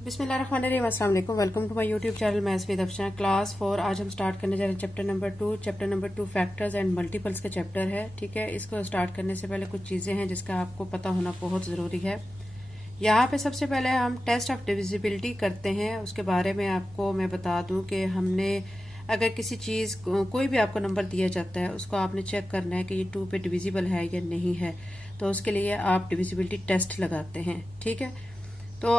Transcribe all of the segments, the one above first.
बिस्मिल्लाहिर्रहमानिर्रहीम, अस्सलाम वालेकुम। Welcome to my YouTube channel maths with Afsha. Class 4 आज हम स्टार्ट करने जा रहे हैं chapter number 2 factors and multiples का चैप्टर है। ठीक है, इसको स्टार्ट करने से पहले कुछ चीजें हैं जिसका आपको पता होना बहुत जरूरी है। यहाँ पे सबसे पहले हम टेस्ट ऑफ डिविजिबिलिटी करते हैं। उसके बारे में आपको मैं बता दूं कि हमने अगर किसी चीज कोई भी आपको नंबर दिया जाता है उसको आपने चेक करना है कि ये 2 पे डिविजिबल है या नहीं है। तो उसके लिए आप डिविजिबिलिटी टेस्ट लगाते हैं। ठीक है, तो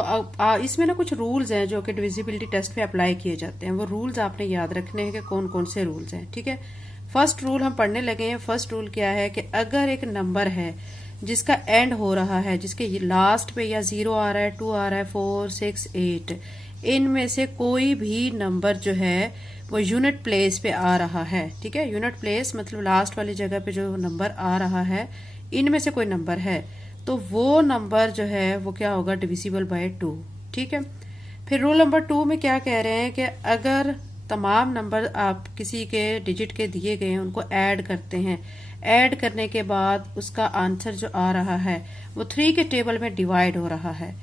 इसमें ना कुछ रूल्स हैं जो कि डिविजिबिलिटी टेस्ट पे अप्लाई किए जाते हैं। वो रूल्स आपने याद रखने हैं कि कौन कौन से रूल्स हैं। ठीक है, फर्स्ट रूल हम पढ़ने लगे हैं। फर्स्ट रूल क्या है कि अगर एक नंबर है जिसका एंड हो रहा है, जिसके लास्ट पे या 0 आ रहा है, 2 आ रहा है, 4, 6, 8, इनमें से कोई भी नंबर जो है वो यूनिट प्लेस पे आ रहा है। ठीक है, यूनिट प्लेस मतलब लास्ट वाली जगह पे जो नंबर आ रहा है, इनमें से कोई नंबर है तो वो नंबर जो है वो क्या होगा, डिविजिबल बाय 2। ठीक है, फिर रूल नंबर 2 में क्या कह रहे हैं कि अगर तमाम नंबर आप किसी के डिजिट के दिए गए हैं उनको ऐड करते हैं, ऐड करने के बाद उसका आंसर जो आ रहा है वो 3 के टेबल में डिवाइड हो रहा है,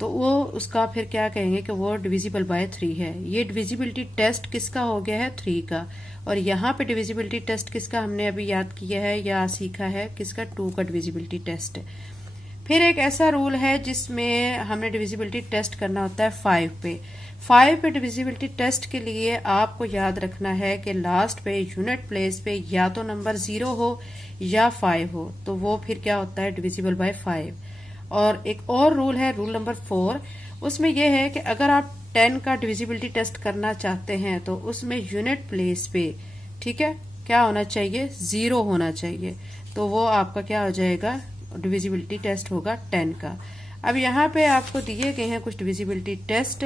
तो वो उसका फिर क्या कहेंगे कि वो डिविजिबल बाय 3 है। ये डिविजिबिलिटी टेस्ट किसका हो गया है, 3 का। और यहाँ पे डिविजिबिलिटी टेस्ट किसका हमने अभी याद किया है या सीखा है, किसका, 2 का डिविजिबिलिटी टेस्ट। फिर एक ऐसा रूल है जिसमें हमने डिविजिबिलिटी टेस्ट करना होता है 5 पे। 5 पे डिविजिबिलिटी टेस्ट के लिए आपको याद रखना है कि लास्ट पे यूनिट प्लेस पे या तो नंबर 0 हो या 5 हो, तो वो फिर क्या होता है, डिविजिबल बाय 5। और एक और रूल है, रूल नंबर 4। उसमें यह है कि अगर आप 10 का डिविजिबिलिटी टेस्ट करना चाहते हैं तो उसमें यूनिट प्लेस पे, ठीक है, क्या होना चाहिए, 0 होना चाहिए। तो वो आपका क्या हो जाएगा, डिविजिबिलिटी टेस्ट होगा 10 का। अब यहाँ पे आपको दिए गए हैं कुछ डिविजिबिलिटी टेस्ट।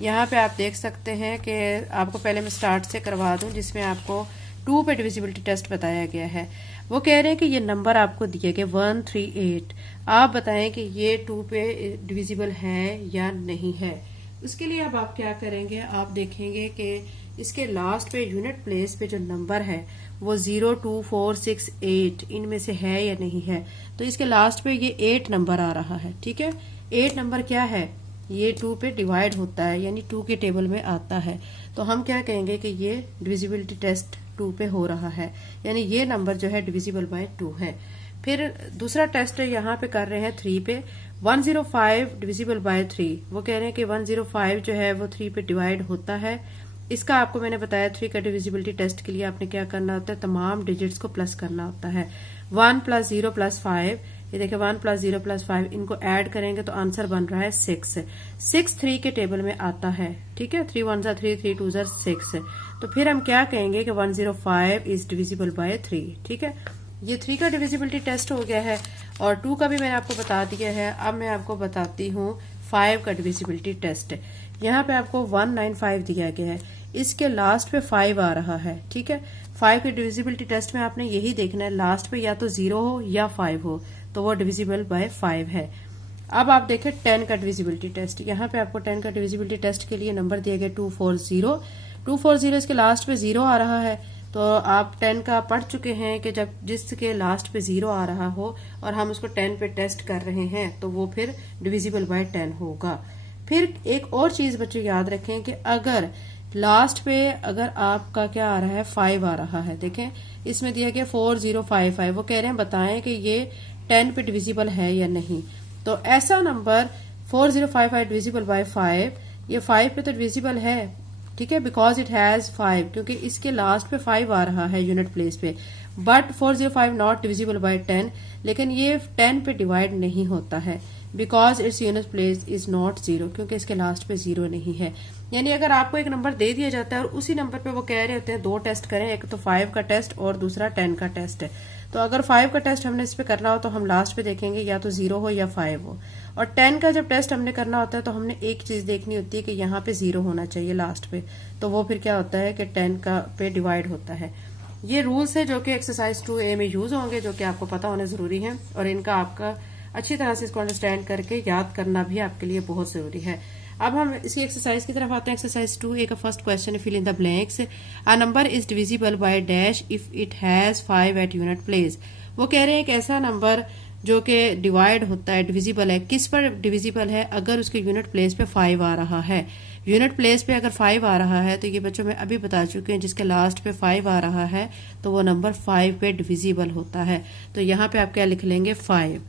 यहाँ पे आप देख सकते हैं कि आपको पहले मैं स्टार्ट से करवा दूं जिसमें आपको 2 पे डिविजिबिलिटी टेस्ट बताया गया है। वो कह रहे हैं कि ये नंबर आपको दिए गए 138, आप बताएं कि ये 2 पे डिविजिबल है या नहीं है। उसके लिए अब आप क्या करेंगे, आप देखेंगे कि इसके लास्ट पे यूनिट प्लेस पे जो नंबर है वो 0, 2, 4, 6, 8 इनमें से है या नहीं है। तो इसके लास्ट पे ये 8 नंबर आ रहा है। ठीक है, 8 नंबर क्या है, ये 2 पे डिवाइड होता है यानी 2 के टेबल में आता है। तो हम क्या कहेंगे कि ये डिविजिबिलिटी टेस्ट 2 पे हो रहा है, यानी ये नंबर जो है डिविजिबल बाय 2 है। फिर दूसरा टेस्ट यहाँ पे कर रहे हैं 3 पे, 105 डिविजिबल बाय 3। वो कह रहे हैं कि 105 जो है वो 3 पे डिवाइड होता है। इसका आपको मैंने बताया 3 का डिविजिबिलिटी टेस्ट के लिए आपने क्या करना होता है, तमाम डिजिट्स को प्लस करना होता है। 1 + 0 + 5, ये देखिए 1 + 0 + 5, इनको ऐड करेंगे तो आंसर बन रहा है 6। 6 3 के टेबल में आता है। ठीक है, 3 1 ज़ा 3, 3 2 ज़ा 6। तो फिर हम क्या कहेंगे कि 105 इज डिविजिबल बाय 3। ठीक है, ये 3 का डिविजिबिलिटी टेस्ट हो गया है और 2 का भी मैंने आपको बता दिया है। अब मैं आपको बताती हूँ 5 का डिविजिबिलिटी टेस्ट। यहाँ पे आपको 195 दिया गया है, इसके लास्ट पे 5 आ रहा है। ठीक है, 5 के डिविजिबिलिटी टेस्ट में आपने यही देखना है, लास्ट पे या तो 0 हो या 5 हो, तो वो डिविजिबल बाय 5 है। अब आप देखें 10 का डिविजिबिलिटी टेस्ट। यहाँ पे आपको 10 का डिविजिबिलिटी टेस्ट के लिए नंबर दिए गए 240। 240 इसके लास्ट पे 0 आ रहा है, तो आप 10 का पढ़ चुके हैं कि जब जिसके लास्ट पे 0 आ रहा हो और हम उसको 10 पे टेस्ट कर रहे हैं तो वो फिर डिविजिबल बाय 10 होगा। फिर एक और चीज बच्चों याद रखें कि अगर लास्ट पे अगर आपका क्या आ रहा है, 5 आ रहा है, देखें इसमें दिया गया 4055, वो कह रहे हैं बताएं कि ये 10 पे डिविजिबल है या नहीं। तो ऐसा नंबर 4055 डिविजिबल बाय 5, ये 5 पे तो डिविजिबल है। ठीक है, बिकॉज इट हैज 5, क्योंकि इसके लास्ट पे 5 आ रहा है यूनिट प्लेस पे। बट 405 नॉट डिविजिबल बाय 10, लेकिन ये 10 पे डिवाइड नहीं होता है because its unit place is not 0, क्योंकि इसके लास्ट पे 0 नहीं है। यानी अगर आपको एक नंबर दे दिया जाता है और उसी नंबर पे वो कह रहे होते हैं 2 टेस्ट करें, एक तो 5 का टेस्ट और दूसरा 10 का टेस्ट है, तो अगर 5 का टेस्ट हमने इस पे करना हो तो हम लास्ट पे देखेंगे या तो 0 हो या 5 हो। और 10 का जब टेस्ट हमने करना होता है तो हमने एक चीज देखनी होती है कि यहाँ पे 0 होना चाहिए लास्ट पे, तो वो फिर क्या होता है कि 10 का पे डिवाइड होता है। ये रूल्स है जो कि एक्सरसाइज 2A में यूज होंगे, जो कि आपको पता होने जरूरी है और इनका आपका अच्छी तरह से इसको अंडरस्टैंड करके याद करना भी आपके लिए बहुत जरूरी है। अब हम इसकी एक्सरसाइज की तरफ आते हैं। एक्सरसाइज 2A का first question, fill in the blanks. A number is divisible by dash if it has 5 at unit place. वो कह रहे हैं एक ऐसा नंबर जो कि डिवाइड होता है, डिविजिबल है, किस पर डिविजिबल है? अगर उसके यूनिट प्लेस पे 5 आ रहा है। यूनिट प्लेस पे अगर 5 आ रहा है तो ये बच्चों में अभी बता चुके हैं, जिसके लास्ट पे 5 आ रहा है तो वो नंबर 5 पे डिविजिबल होता है। तो यहाँ पे आप क्या लिख लेंगे? 5।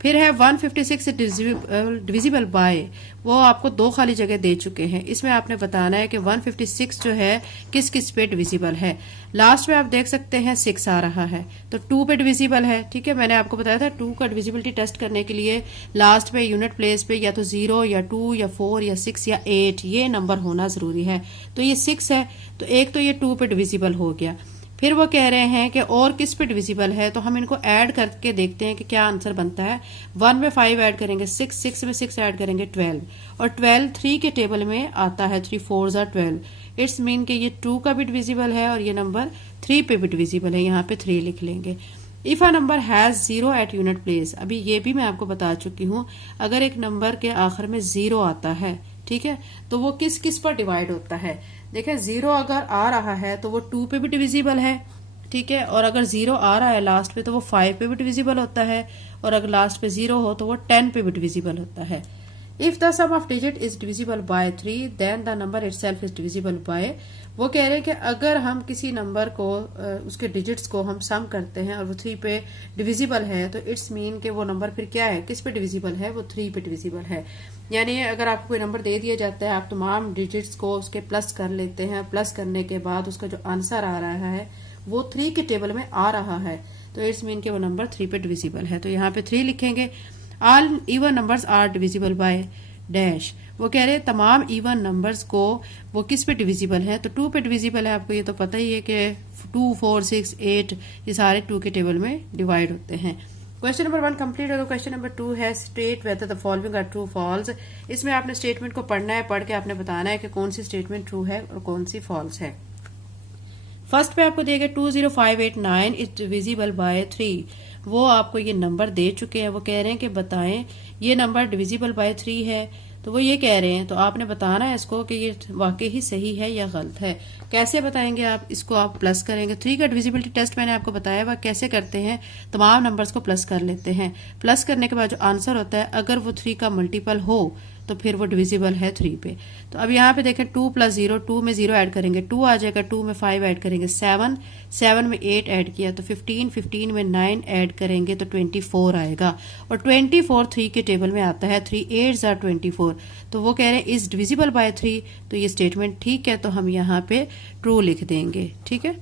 फिर है 156 डिविजिबल बाय, वो आपको 2 खाली जगह दे चुके हैं। इसमें आपने बताना है कि 156 जो है किस किस पे डिविजिबल है। लास्ट में आप देख सकते हैं 6 आ रहा है तो 2 पे डिविजिबल है। ठीक है, मैंने आपको बताया था 2 का डिविजिबिलिटी टेस्ट करने के लिए लास्ट पे यूनिट प्लेस पे या तो 0 या 2 या 4 या 6 या 8 ये नंबर होना जरूरी है। तो ये 6 है तो एक तो ये 2 पे डिविजिबल हो गया। फिर वो कह रहे हैं कि और किस पे डिविजिबल है, तो हम इनको ऐड करके देखते हैं कि क्या आंसर बनता है। 1 में 5 ऐड करेंगे 6, 6 में 6 ऐड करेंगे 12, और 12 3 के टेबल में आता है, 3 4 are 12। इट्स मीन कि ये 2 का भी डिविजिबल है और ये नंबर 3 पे भी डिविजिबल है। यहाँ पे 3 लिख लेंगे। If a number has 0 at unit place, अभी ये भी मैं आपको बता चुकी हूँ, अगर एक नंबर के आखिर में 0 आता है, ठीक है, तो वो किस किस पर डिवाइड होता है। देखिए 0 अगर आ रहा है तो वो 2 पे भी डिविजिबल है, ठीक है, और अगर 0 आ रहा है लास्ट पे तो वो 5 पे भी डिविजिबल होता है, और अगर लास्ट पे 0 हो तो वो 10 पे भी डिविजिबल होता है। If the sum of digit is divisible by 3 then the number itself is divisible by, वो कह रहे हैं कि अगर हम किसी नंबर को उसके डिजिट्स को हम सम करते हैं और वो 3 पे डिविजिबल है तो इट्स मीन कि वो नंबर फिर क्या है, किस पे डिविजिबल है, वो 3 पे डिविजिबल है। यानी अगर आपको कोई नंबर दे दिया जाता है, आप तमाम डिजिट्स को उसके प्लस कर लेते हैं, प्लस करने के बाद उसका जो आंसर आ रहा है वो 3 के टेबल में आ रहा है, तो इट्स मीन कि वो नंबर 3 पे डिविजिबल है। तो यहाँ पे 3 लिखेंगे। All even numbers are divisible by dash, वो कह रहे हैं तमाम इवन नंबर्स को वो किस पे डिविजिबल है, तो 2 पे डिविजिबल है। आपको ये तो पता ही है कि 2 4 6 8 ये सारे 2 के टेबल में डिवाइड होते हैं। क्वेश्चन नंबर 1 कंप्लीट होगा। क्वेश्चन नंबर 2 है state whether the following are true false. इसमें आपने स्टेटमेंट को पढ़ना है, पढ़ के आपने बताना है कि कौन सी स्टेटमेंट ट्रू है और कौन सी फॉल्स है। फर्स्ट पे आपको दिया 20589 इज डिविजिबल बाय 3, वो आपको ये नंबर दे चुके हैं। वो कह रहे हैं कि बताएं ये नंबर डिविजिबल बाय 3 है, तो वो ये कह रहे हैं, तो आपने बताना है इसको कि ये वाकई ही सही है या गलत है। कैसे बताएंगे आप इसको? आप प्लस करेंगे। 3 का डिविजिबिलिटी टेस्ट मैंने आपको बताया वह कैसे करते हैं, तमाम नंबर्स को प्लस कर लेते हैं। प्लस करने के बाद जो आंसर होता है अगर वो 3 का मल्टीपल हो तो फिर वो डिविजिबल है 3 पे। तो अब यहाँ पे देखें 2 + 0, 2 में 0 ऐड करेंगे 2 आ जाएगा, 2 में 5 ऐड करेंगे 7, 7 में 8 ऐड किया तो 15, 15 में 9 ऐड करेंगे तो 24 आएगा, और 24 3 के टेबल में आता है, 3 8s are 24। तो वो कह रहे हैं इज डिविजिबल बाय 3, तो ये स्टेटमेंट ठीक है, तो हम यहाँ पे ट्रू लिख देंगे। ठीक है।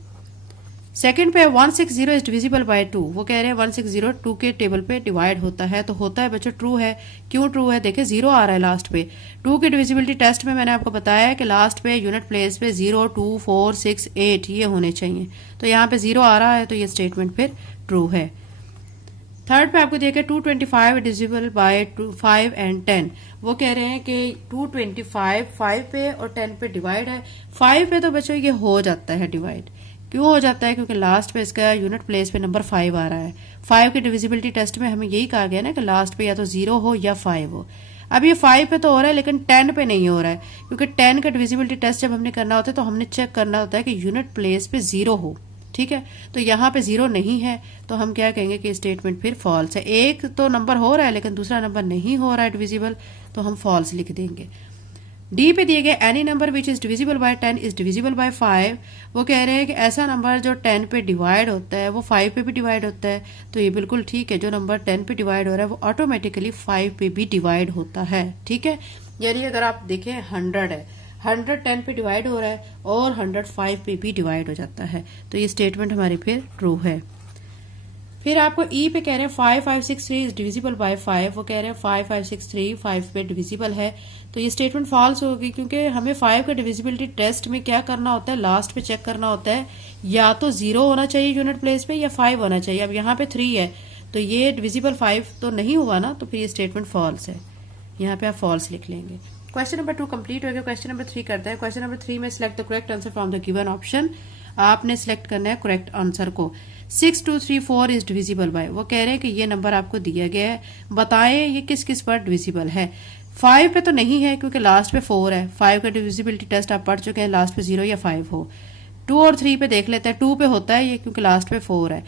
सेकंड पे 160 इज डिविजिबल बाय 2, वो कह रहे हैं 160 2 के टेबल पे डिवाइड होता है, तो होता है बच्चों ट्रू है। क्यों ट्रू है? देखिए 0 आ रहा है लास्ट पे। 2 की डिविजिबिलिटी टेस्ट में मैंने आपको बताया है कि लास्ट पे यूनिट प्लेस पे 0 2 4 6 8 ये होने चाहिए, तो यहाँ पे 0 आ रहा है तो ये स्टेटमेंट फिर ट्रू है। थर्ड पे आपको देखिए 225 डिविजिबल बाय 5 एंड 10, वो कह रहे हैं कि 225 5 पे और 10 पे डिवाइड है। 5 पे तो बच्चों ये हो जाता है डिवाइड, क्यों हो जाता है? क्योंकि लास्ट पे इसका यूनिट प्लेस पे नंबर 5 आ रहा है। 5 के डिविजिबिलिटी टेस्ट में हमें यही कहा गया ना कि लास्ट पे या तो 0 हो या 5 हो। अब ये 5 पे तो हो रहा है लेकिन 10 पे नहीं हो रहा है, क्योंकि 10 का डिविजिबिलिटी टेस्ट जब हमने करना होता है तो हमने चेक करना होता है कि यूनिट प्लेस पे 0 हो। ठीक है, तो यहाँ पे 0 नहीं है तो हम क्या कहेंगे कि स्टेटमेंट फिर फॉल्स है। एक तो नंबर हो रहा है लेकिन दूसरा नंबर नहीं हो रहा है डिविजिबल, तो हम फॉल्स लिख देंगे। डी पे दिए गए any number which is divisible by 10 is divisible by 5, वो कह रहे हैं कि ऐसा नंबर जो 10 पे डिवाइड होता है वो 5 पे भी डिवाइड होता है, तो ये बिल्कुल ठीक है। जो नंबर 10 पे डिवाइड हो रहा है वो ऑटोमेटिकली 5 पे भी डिवाइड होता है। ठीक है, यानी अगर आप देखें 100 है, 100 10 पे डिवाइड हो रहा है और 100 5 पे भी डिवाइड हो जाता है, तो ये स्टेटमेंट हमारी फिर ट्रू है। फिर आपको ई पे कह रहे हैं 5563 इज डिविजिबल बाय 5, वो कह रहे हैं 5563 5 पे डिविजिबल है, तो ये स्टेटमेंट फॉल्स होगी, क्योंकि हमें 5 का डिविजिबिलिटी टेस्ट में क्या करना होता है, लास्ट पे चेक करना होता है, या तो 0 होना चाहिए यूनिट प्लेस पे या 5 होना चाहिए। अब यहाँ पे 3 है तो ये डिविजिबल 5 तो नहीं हुआ ना, तो फिर ये स्टेटमेंट फॉल्स है, यहाँ पे आप फॉल्स लिख लेंगे। क्वेश्चन नंबर 2 कंप्लीट हो गया। क्वेश्चन नंबर 3 करते हैं। क्वेश्चन नंबर 3 में select the correct answer from the given option, आपने सिलेक्ट करना है करेक्ट आंसर को। 6234 इज डिविजिबल बाय, वो कह रहे हैं कि ये नंबर आपको दिया गया है, बताएं ये किस किस पर डिविजिबल है। 5 पे तो नहीं है क्योंकि लास्ट पे 4 है, 5 का डिविजिबिलिटी टेस्ट आप पढ़ चुके हैं, लास्ट पे 0 या 5 हो। 2 और 3 पे देख लेते हैं, 2 पे होता है ये क्योंकि लास्ट पे 4 है।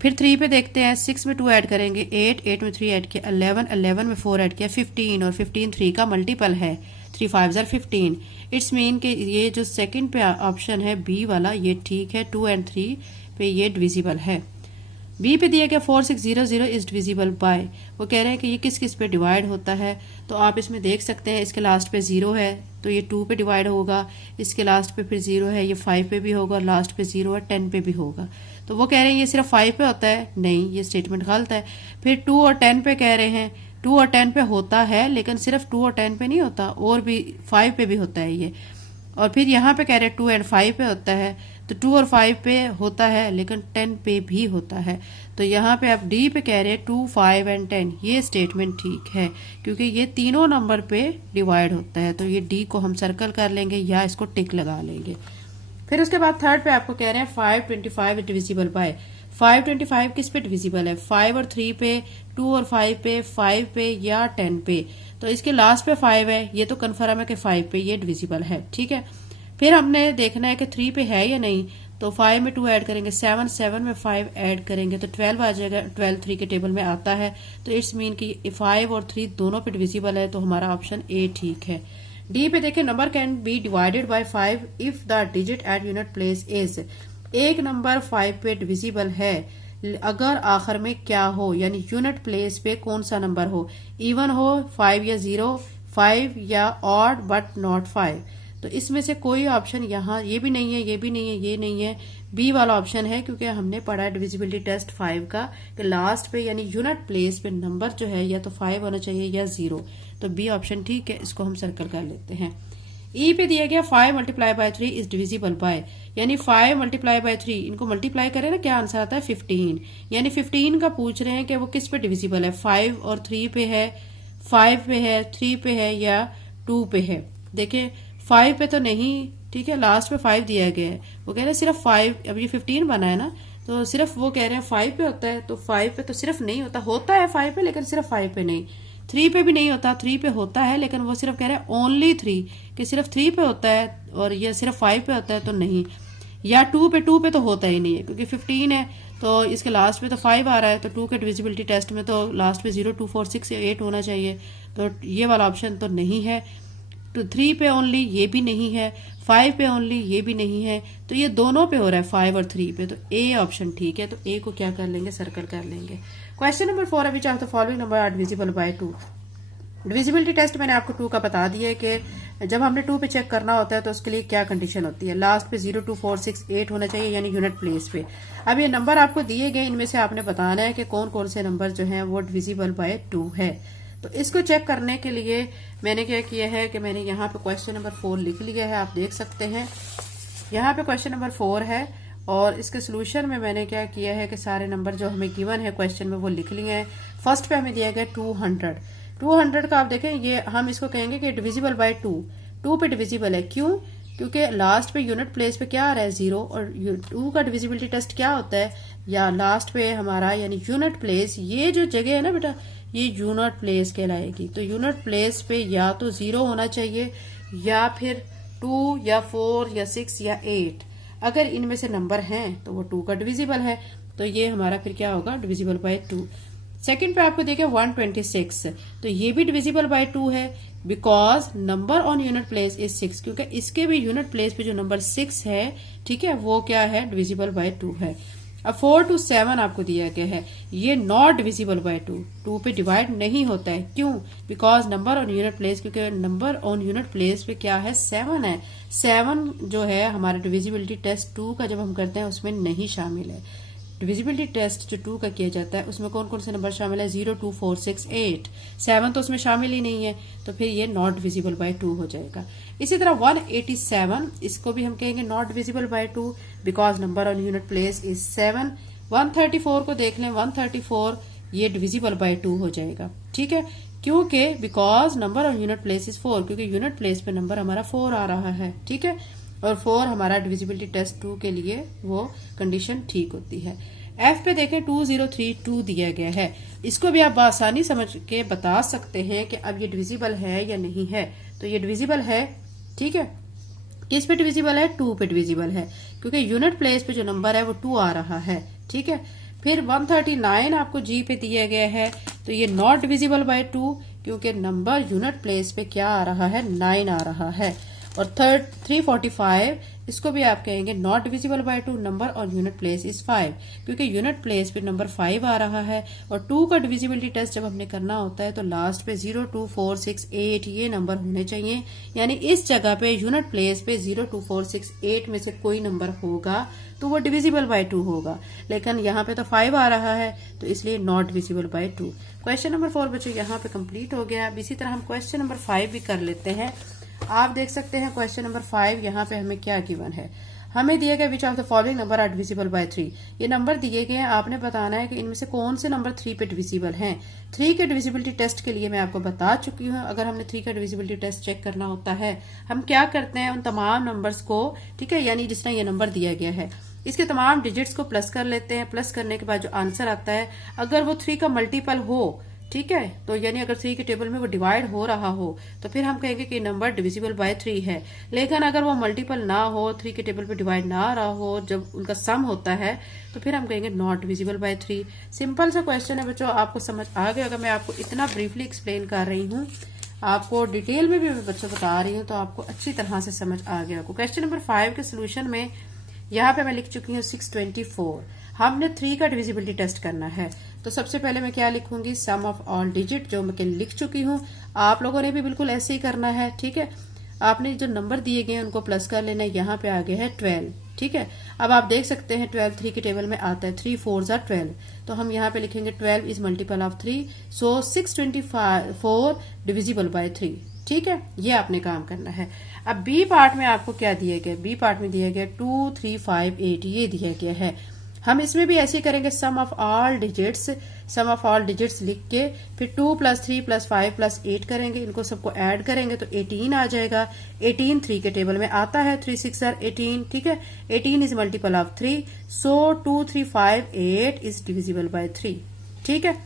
फिर 3 पे देखते हैं, 6 में 2 ऐड करेंगे 8, 8 में 3 ऐड किया 11, 11 में 4 ऐड किया 15, और 15 3 का मल्टीपल है, 3 5 15। इट्स मीन कि ये जो सेकंड पे ऑप्शन है बी वाला ये ठीक है, 2 और 3 पे ये डिविजिबल है। बी पे दिया गया 4600 इज डिविजिबल बाय, वो कह रहे हैं कि ये किस किस पे डिवाइड होता है। तो आप इसमें देख सकते हैं इसके लास्ट पे 0 है तो ये 2 पे डिवाइड होगा, इसके लास्ट पे फिर 0 है ये 5 पे भी होगा, लास्ट पे 0 है 10 पे भी होगा। तो वो कह रहे हैं ये सिर्फ 5 पे होता है, नहीं ये स्टेटमेंट गलत है। फिर 2 और 10 पे कह रहे हैं, 2 और 10 पे होता है लेकिन सिर्फ 2 और 10 पे नहीं होता, और भी 5 पे भी होता है ये। और फिर यहाँ पे कह रहे हैं 2 और 5 पे होता है, तो 2 और 5 पे होता है लेकिन 10 पे भी होता है। तो यहाँ पे आप डी पे कह रहे हैं 2 5 और 10, ये स्टेटमेंट ठीक है क्योंकि ये तीनों नंबर पे डिवाइड होता है। तो ये डी को हम सर्कल कर लेंगे या इसको टिक लगा लेंगे। फिर उसके बाद थर्ड पे आपको कह रहे हैं 525 डिविजिबल बाय। 525 किस पे डिविजिबल है, 5 और 3 पे, 2 और 5 पे, 5 पे या 10 पे। तो इसके लास्ट पे 5 है, ये तो कन्फर्म है कि 5 पे ये डिविजिबल है, ठीक है। फिर हमने देखना है कि 3 पे है या नहीं, तो 5 में 2 ऐड करेंगे 7, 7 में 5 ऐड करेंगे तो 12 आ जाएगा, 12 3 के टेबल में आता है। तो इट्स मीन कि 5 और 3 दोनों पे डिविजिबल है, तो हमारा ऑप्शन ए ठीक है। डी पे देखें, number can be divided by 5 if the digit at unit place is, एक नंबर 5 पे डिविजिबल है अगर आखिर में क्या हो, यानी यूनिट प्लेस पे कौन सा नंबर हो, इवन हो 5 या 0, 5 या ऑड बट नॉट 5। तो इसमें से कोई ऑप्शन यहाँ, ये भी नहीं है, ये भी नहीं है, ये नहीं है, बी वाला ऑप्शन है क्योंकि हमने पढ़ा है डिविजिबिलिटी टेस्ट 5 का कि लास्ट पे यानी यूनिट प्लेस पे नंबर जो है या तो 5 होना चाहिए या 0। तो बी ऑप्शन ठीक है, इसको हम सर्कल कर लेते हैं। ई पे दिया गया 5 multiply by 3 is divisible bye, यानी 5 मल्टीप्लाई बाय 3 इनको मल्टीप्लाई करें ना, क्या आंसर आता है 15। यानी 15 का पूछ रहे हैं कि वो किस पे डिविजिबल है, 5 और 3 पे है, 5 पे है, 3 पे है या 2 पे है। देखिए 5 पे तो नहीं, ठीक है, लास्ट पे 5 दिया गया है, वो कह रहे हैं सिर्फ 5, अब ये 15 बना है ना, तो सिर्फ वो कह रहे हैं 5 पे होता है, तो 5 पे तो सिर्फ नहीं होता, होता है 5 पे लेकिन सिर्फ 5 पे नहीं। 3 पे भी नहीं होता, 3 पे होता है लेकिन वो सिर्फ कह रहे हैं ओनली 3, कि सिर्फ 3 पे होता है, और ये सिर्फ 5 पे होता है तो नहीं। या 2 पे तो होता ही नहीं है क्योंकि 15 है तो इसके लास्ट पे तो 5 आ रहा है, तो 2 के डिविजिबिलिटी टेस्ट में तो लास्ट पे 0 2 4 6 8 होना चाहिए, तो ये वाला ऑप्शन तो नहीं है। तो 3 पे ओनली ये भी नहीं है, 5 पे ओनली ये भी नहीं है, तो ये दोनों पे हो रहा है 5 और 3 पे, तो ए ऑप्शन ठीक है। तो ए को क्या कर लेंगे, सर्कल कर लेंगे। क्वेश्चन नंबर 4 है, which of the following number are divisible by 2। Divisibility test मैंने आपको 2 का बता दिया है कि जब हमने 2 पे चेक करना होता है तो उसके लिए क्या कंडीशन होती है, लास्ट पे 0 2 4 6 8 होना चाहिए यानी यूनिट प्लेस पे। अब ये नंबर आपको दिए गए, इनमें से आपने बताना है कि कौन कौन से नंबर जो है वो डिविजिबल बाय 2 है। तो इसको चेक करने के लिए मैंने क्या किया है कि मैंने यहाँ पे क्वेश्चन नंबर 4 लिख लिया है, आप देख सकते हैं यहाँ पे क्वेश्चन नंबर 4 है, और इसके सोल्यूशन में मैंने क्या किया है कि सारे नंबर जो हमें गिवन है क्वेश्चन में वो लिख लिए हैं। फर्स्ट पे हमें दिया गया 200, 200 का आप देखें ये हम इसको कहेंगे कि डिविजिबल बाय 2 पे डिविजिबल है, क्यों, क्योंकि लास्ट पे यूनिट प्लेस पे क्या आ रहा है 0, और 2 का डिविजिबिलिटी टेस्ट क्या होता है, या लास्ट पे हमारा यानी यूनिट प्लेस, ये जो जगह है ना बेटा ये यूनिट प्लेस कहलाएगी। तो यूनिट प्लेस पे या तो 0 होना चाहिए या फिर 2 या 4 या 6 या 8, अगर इनमें से नंबर हैं तो वो 2 का डिविजिबल है, तो ये हमारा फिर क्या होगा, डिविजिबल बाय 2। सेकंड पे आपको देखिए 126, तो ये भी डिविजिबल बाय 2 है because number on unit place is 6, क्योंकि इसके भी यूनिट प्लेस पे जो नंबर 6 है, ठीक है, वो क्या है, डिविजिबल बाय 2 है। अब 4 to 7 आपको दिया गया है, ये नॉट डिविजिबल बाय 2 पे डिवाइड नहीं होता है, क्यों, because number on unit place, क्योंकि नंबर ऑन यूनिट प्लेस पे क्या है 7 है, 7 जो है हमारा डिविजिबिलिटी टेस्ट 2 का जब हम करते हैं उसमें नहीं शामिल है। डिविजिबिलिटी टेस्ट जो 2 का किया जाता है उसमें कौन कौन से नंबर शामिल है, 0 2 4 6 8, 7 तो उसमें शामिल ही नहीं है, तो फिर ये नॉट डिविजिबल बाय 2 हो जाएगा। इसी तरह 187, इसको भी हम कहेंगे not divisible by 2 because number on unit place is 7। 134 को देख लें, 134 ये डिविजिबल बाय 2 हो जाएगा, ठीक है, क्योंकि because number on unit place is 4, क्योंकि यूनिट प्लेस पे नंबर हमारा 4 आ रहा है, ठीक है, और 4 हमारा डिविजिबिलिटी टेस्ट 2 के लिए वो कंडीशन ठीक होती है। एफ पे देखें 2032 दिया गया है, इसको भी आप आसानी समझ के बता सकते हैं कि अब ये डिविजिबल है या नहीं है। तो ये डिविजिबल है, ठीक है, किस पे डिविजिबल है, 2 पे डिविजिबल है, क्योंकि यूनिट प्लेस पे जो नंबर है वो 2 आ रहा है, ठीक है। फिर 139 आपको जी पे दिया गया है, तो ये नॉट डिविजिबल बाय 2 क्योंकि नंबर यूनिट प्लेस पे क्या आ रहा है, 9 आ रहा है। और 345 इसको भी आप कहेंगे not divisible by 2, number on unit place is 5 क्योंकि यूनिट प्लेस पे नंबर 5 आ रहा है। और 2 का डिविजिबिलिटी टेस्ट जब हमने करना होता है तो लास्ट पे 0, 2, 4, 6, 8 ये नंबर होने चाहिए, यानी इस जगह पे यूनिट प्लेस पे 0, 2, 4, 6, 8 में से कोई नंबर होगा तो वो डिविजिबल बाय 2 होगा, लेकिन यहाँ पे तो 5 आ रहा है तो इसलिए not divisible by 2। Question number 4 बच्चों यहाँ पे कंप्लीट हो गया। अब इसी तरह हम क्वेश्चन नंबर 5 भी कर लेते हैं। आप देख सकते हैं क्वेश्चन नंबर 5 यहाँ पे हमें क्या गिवन है, हमें दिया गया which of the following number are divisible by 3। ये नंबर दिए गए हैं, आपने बताना है कि इनमें से कौन से नंबर 3 पे डिविजिबल हैं। 3 के डिविजिबिलिटी टेस्ट के लिए मैं आपको बता चुकी हूँ। अगर हमने 3 का डिविजिबिलिटी टेस्ट चेक करना होता है हम क्या करते हैं, उन तमाम नंबर्स को, ठीक है, यानी जिस तरह ये नंबर दिया गया है इसके तमाम डिजिट्स को प्लस कर लेते हैं। प्लस करने के बाद जो आंसर आता है अगर वो 3 का मल्टीपल हो, ठीक है, तो यानी अगर 3 के टेबल में वो डिवाइड हो रहा हो तो फिर हम कहेंगे कि नंबर डिविजिबल बाय 3 है। लेकिन अगर वो मल्टीपल ना हो, 3 के टेबल पे डिवाइड ना रहा हो, जब उनका सम होता है तो फिर हम कहेंगे नॉट डिविजिबल बाय 3। सिंपल सा क्वेश्चन है बच्चों, आपको समझ आ गया। अगर मैं आपको इतना ब्रीफली एक्सप्लेन कर रही हूँ, आपको डिटेल में भी मैं बच्चों बता रही हूँ तो आपको अच्छी तरह से समझ आ गया। क्वेश्चन नंबर 5 के सोल्यूशन में यहाँ पे मैं लिख चुकी हूँ 624। हमने 3 का डिविजिबिलिटी टेस्ट करना है तो सबसे पहले मैं क्या लिखूंगी, सम ऑफ ऑल डिजिट, जो मैं लिख चुकी हूँ। आप लोगों ने भी बिल्कुल ऐसे ही करना है, ठीक है। आपने जो नंबर दिए गए हैं उनको प्लस कर लेना है। यहाँ पे आ गया है 12, ठीक है। अब आप देख सकते हैं 12 3 के टेबल में आता है, 3 4s are 12, तो हम यहाँ पे लिखेंगे 12 is multiple of 3, so 624 divisible by 3, ठीक है। ये आपने काम करना है। अब बी पार्ट में आपको क्या दिया गया, बी पार्ट में दिया गया 2 3 5 8 ये दिया गया है। हम इसमें भी ऐसे ही करेंगे, sum of all digits, sum of all digits लिख के फिर 2 + 3 + 5 + 8 करेंगे, इनको सबको ऐड करेंगे तो 18 आ जाएगा। 18 3 के टेबल में आता है, 3 6 are 18, ठीक है। 18 is multiple of 3, so 2 3 5 8 is divisible by 3, ठीक है।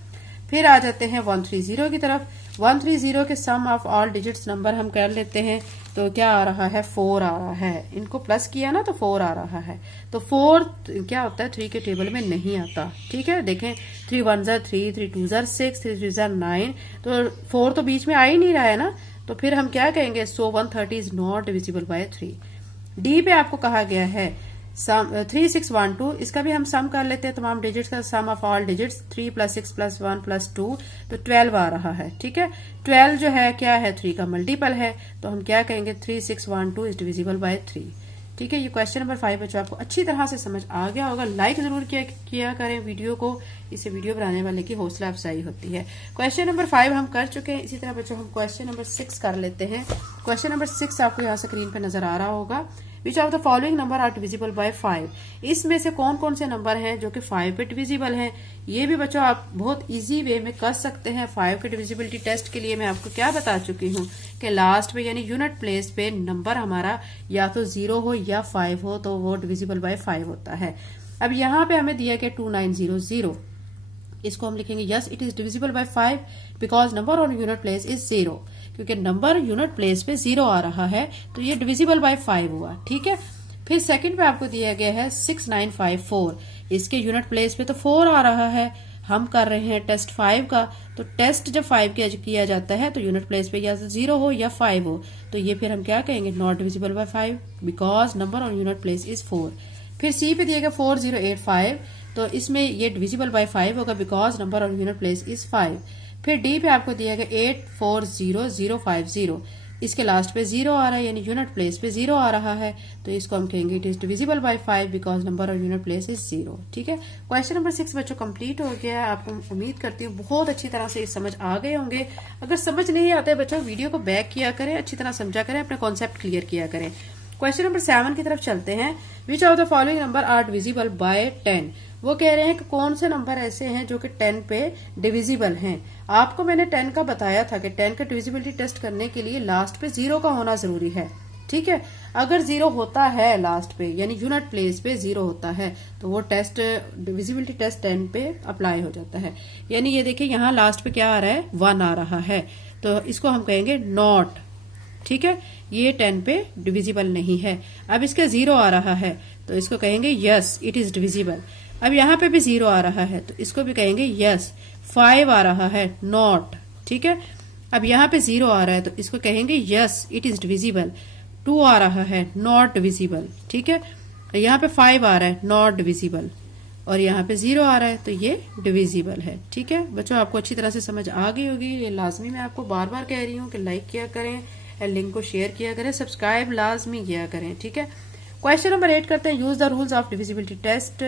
फिर आ जाते हैं 130 की तरफ। 130 के सम ऑफ ऑल डिजिट्स नंबर हम कर लेते हैं तो क्या आ रहा है, 4 आ रहा है। इनको प्लस किया ना तो 4 आ रहा है। तो 4 क्या होता है, 3 के टेबल में नहीं आता, ठीक है। देखें 3 1s are 3, 3 2s are 6, 3 3s are 9, तो 4 तो बीच में आ ही नहीं रहा है ना, तो फिर हम क्या कहेंगे, सो 130 is not divisible by 3। D पे आपको कहा गया है सम 3 6 1 2, इसका भी हम सम कर लेते हैं तमाम डिजिट्स का, सम ऑफ ऑल डिजिट्स 3 + 6 + 1 + 2, तो 12 आ रहा है, ठीक है। 12 जो है क्या है, 3 का मल्टीपल है, तो हम क्या कहेंगे 3 6 1 2 इज डिविजिबल बाय 3, ठीक है। ये क्वेश्चन नंबर 5 बच्चों आपको अच्छी तरह से समझ आ गया होगा। लाइक जरूर किया करें वीडियो को, इससे वीडियो बनाने वाले की हौसला अफजाई होती है। क्वेश्चन नंबर 5 हम कर चुके हैं। इसी तरह बच्चों हम क्वेश्चन नंबर 6 कर लेते हैं। क्वेश्चन नंबर 6 आपको यहाँ स्क्रीन पे नजर आ रहा होगा, which of the following number are divisible by 5। इसमें से कौन कौन से नंबर हैं जो कि 5 पे डिविजिबल हैं। ये भी बच्चों आप बहुत इजी वे में कर सकते हैं। 5 के डिविजिबिलिटी टेस्ट के लिए मैं आपको क्या बता चुकी हूँ कि लास्ट में यानी यूनिट प्लेस पे नंबर हमारा या तो 0 हो या 5 हो तो वो डिविजिबल बाय 5 होता है। अब यहाँ पे हमें दिया गया 2900, इसको हम लिखेंगे yes it is divisible by 5 because number on unit place is 0, क्योंकि नंबर यूनिट प्लेस पे 0 आ रहा है तो ये डिविजिबल बाय 5 हुआ, ठीक है। फिर सेकंड पे आपको दिया गया है 6954, इसके यूनिट प्लेस पे तो 4 आ रहा है। हम कर रहे हैं टेस्ट 5 का, तो टेस्ट जब 5 किया जाता है तो यूनिट प्लेस पे या 0 हो या 5 हो, तो ये फिर हम क्या कहेंगे, not divisible by 5 because number on unit place is 4। फिर सी पे दिया गया 4085, तो इसमें ये डिविजिबल बाय 5 होगा because number on unit place is 5। फिर डी पे आपको दिया गया 840050, इसके लास्ट पे 0 आ रहा है यानी यूनिट प्लेस पे 0 आ रहा है, तो इसको हम कहेंगे it is divisible by 5 because number of unit place is 0, ठीक है। क्वेश्चन नंबर 6 बच्चों कंप्लीट हो गया है। आपको उम्मीद करती हूँ बहुत अच्छी तरह से समझ आ गए होंगे। अगर समझ नहीं आते बच्चों वीडियो को बैक किया करें, अच्छी तरह समझा करें, अपने कॉन्सेप्ट क्लियर किया करें। क्वेश्चन नंबर 7 की तरफ चलते हैं। Which of the following number are divisible by 10। वो कह रहे हैं कि कौन से नंबर ऐसे हैं जो कि 10 पे डिविजिबल हैं। आपको मैंने 10 का बताया था कि 10 का डिविजिबिलिटी टेस्ट करने के लिए लास्ट पे 0 का होना जरूरी है, ठीक है। अगर 0 होता है लास्ट पे यानी यूनिट प्लेस पे 0 होता है तो वो टेस्ट डिविजिबिलिटी टेस्ट 10 पे अप्लाई हो जाता है। यानी ये देखिए यहाँ लास्ट पे क्या आ रहा है, 1 आ रहा है, तो इसको हम कहेंगे नॉट, ठीक है। ये 10 पे डिविजिबल नहीं है। अब इसका 0 आ रहा है तो इसको कहेंगे यस इट इज डिविजिबल। अब यहाँ पे भी 0 आ रहा है तो इसको भी कहेंगे यस। 5 आ रहा है नॉट, ठीक है। अब यहाँ पे 0 आ रहा है तो इसको कहेंगे यस इट इज डिविजिबल। 2 आ रहा है नॉट डिविजिबल, ठीक है। यहाँ पे 5 आ रहा है नॉट डिविजिबल और यहाँ पे 0 आ रहा है तो ये डिविजिबल है, ठीक है। बच्चों आपको अच्छी तरह से समझ आ गई होगी। ये लाजमी मैं आपको बार बार कह रही हूँ कि लाइक किया करें, लिंक को शेयर किया करें, सब्सक्राइब लाजमी किया करें, ठीक है। क्वेश्चन नंबर 8 करते हैं। Use the rules of divisibility test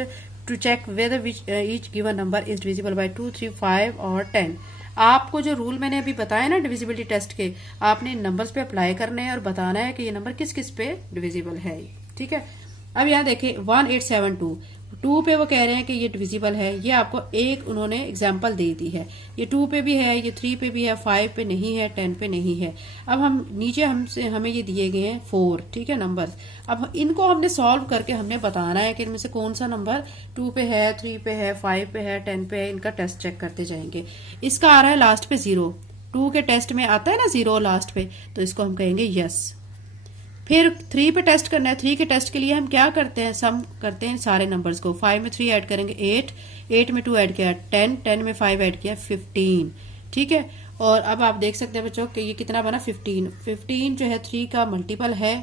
to check whether each given number is divisible by 2, 3, 5 और 10। आपको जो रूल मैंने अभी बताया ना डिविजिबिलिटी टेस्ट के, आपने नंबर्स पे अप्लाई करने हैं और बताना है कि ये नंबर किस किस पे डिविजिबल है, ठीक है। अब यहाँ देखिए 1872, 2 पे वो कह रहे हैं कि ये डिविजिबल है। ये आपको एक उन्होंने एग्जांपल दे दी है। ये 2 पे भी है, ये 3 पे भी है, 5 पे नहीं है, 10 पे नहीं है। अब हम नीचे हमें ये दिए गए हैं 4, ठीक है, नंबर्स। अब इनको हमने सॉल्व करके हमने बताना है कि इनमें से कौन सा नंबर 2 पे है, 3 पे है, 5 पे है, 10 पे है। इनका टेस्ट चेक करते जाएंगे। इसका आ रहा है लास्ट पे 0। 2 के टेस्ट में आता है ना 0 लास्ट पे, तो इसको हम कहेंगे यस। फिर 3 पे टेस्ट करना है। 3 के टेस्ट के लिए हम क्या करते हैं, सम करते हैं सारे नंबर्स को। 5 में 3 ऐड करेंगे 8, 8 में 2 ऐड किया 10, 10 में 5 ऐड किया 15, ठीक है। और अब आप देख सकते हैं बच्चों कि ये कितना बना 15। 15 जो है 3 का मल्टीपल है,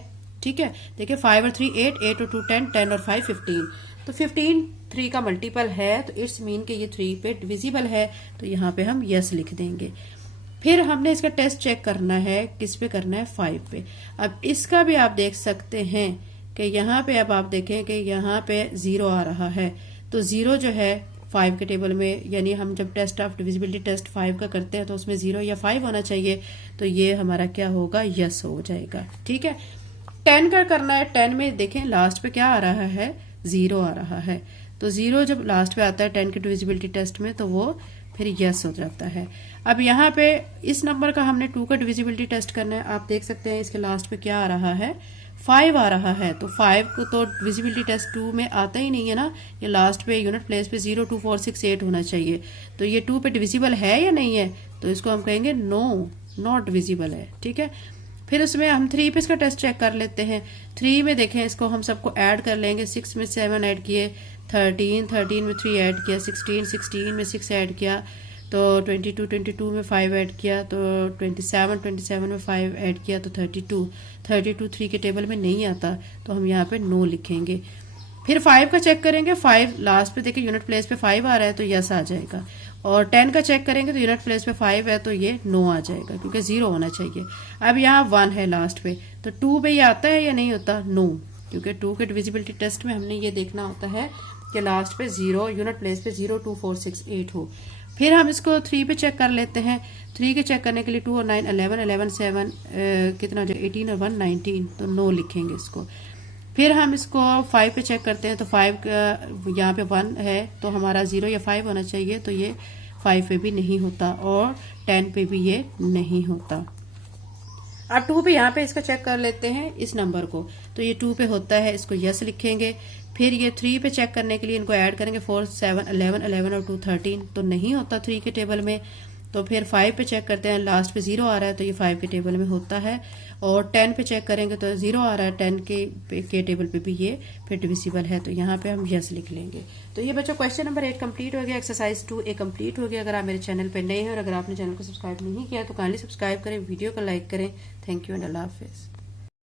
ठीक है। देखिए 5 और 3 8, 8 और 2 10, 10 और 5 15। तो 15 3 का मल्टीपल है तो इट्स मीन कि ये 3 पे डिविजिबल है, तो यहाँ पे हम यस लिख देंगे। फिर हमने इसका टेस्ट चेक करना है, किस पे करना है, 5 पे। अब इसका भी आप देख सकते हैं कि यहाँ पे अब आप देखें कि यहाँ पे 0 आ रहा है। तो 0 जो है 5 के टेबल में, यानी हम जब टेस्ट ऑफ डिविजिबिलिटी टेस्ट 5 का करते हैं तो उसमें 0 या 5 होना चाहिए, तो ये हमारा क्या होगा, यस हो जाएगा, ठीक है। 10 का करना है। 10 में देखें लास्ट पे क्या आ रहा है, 0 आ रहा है। तो 0 जब लास्ट पे आता है 10 के डिविजिबिलिटी टेस्ट में तो वो फिर यस हो जाता है। अब यहाँ पे इस नंबर का हमने 2 का डिविजिबिलिटी टेस्ट करना है। आप देख सकते हैं इसके लास्ट पे क्या आ रहा है, 5 आ रहा है। तो 5 को तो डिविजिबिलिटी टेस्ट 2 में आता ही नहीं है ना। ये लास्ट पे यूनिट प्लेस पे 0, 2, 4, 6, 8 होना चाहिए। तो ये 2 पे डिविजिबल है या नहीं है, तो इसको हम कहेंगे नो, नॉट डिविजिबल है, ठीक है। फिर उसमें हम 3 पे इसका टेस्ट चेक कर लेते हैं। 3 में देखें इसको हम सबको ऐड कर लेंगे। 6 में 7 ऐड किए, 13, 13 में 3 ऐड किया, 16, 16 में 6 ऐड किया, तो 22, 22 में 5 ऐड किया, तो 27, 27 में 5 ऐड किया, तो 32, 32 3 के टेबल में नहीं आता, तो हम यहाँ पे नो लिखेंगे। फिर 5 का चेक करेंगे। 5 लास्ट पे देखिए यूनिट प्लेस पे 5 आ रहा है तो यस आ जाएगा। और 10 का चेक करेंगे तो यूनिट प्लेस पे 5 है तो ये नो आ जाएगा, क्योंकि 0 होना चाहिए। अब यहाँ 1 है लास्ट पे, तो 2 पे ये आता है या नहीं होता, नो, क्योंकि 2 के डिविजिबिलिटी टेस्ट में हमने ये देखना होता है कि लास्ट पे 0, यूनिट प्लेस पे 0, 2, 4, 6, 8 हो। फिर हम इसको 3 पे चेक कर लेते हैं। 3 के चेक करने के लिए 2 और 9 11, 11 7 कितना हो जाएगा 18 और 1 19, तो नो लिखेंगे इसको। फिर हम इसको 5 पे चेक करते हैं तो 5 यहाँ पे 1 है तो हमारा 0 या 5 होना चाहिए, तो ये 5 पे भी नहीं होता और 10 पे भी ये नहीं होता। अब 2 पे यहाँ पे इसका चेक कर लेते हैं इस नंबर को, तो ये 2 पे होता है, इसको यस लिखेंगे। फिर ये 3 पे चेक करने के लिए इनको ऐड करेंगे 4, 7, 11, 11 और 2 13, तो नहीं होता 3 के टेबल में। तो फिर 5 पे चेक करते हैं, लास्ट पे 0 आ रहा है तो ये 5 के टेबल में होता है। और 10 पे चेक करेंगे तो 0 आ रहा है, 10 के टेबल पे भी ये फिर डिविजिबल है, तो यहाँ पे हम यस लिख लेंगे। तो ये बच्चों क्वेश्चन नंबर 8 कंप्लीट हो गया। एक्सरसाइज 2A कंप्लीट हो गया। अगर आप मेरे चैनल पे नए हैं और अगर आपने चैनल को सब्सक्राइब नहीं किया तो काइंडली सब्सक्राइब करें, वीडियो को लाइक करें। Thank you and Allah Hafiz.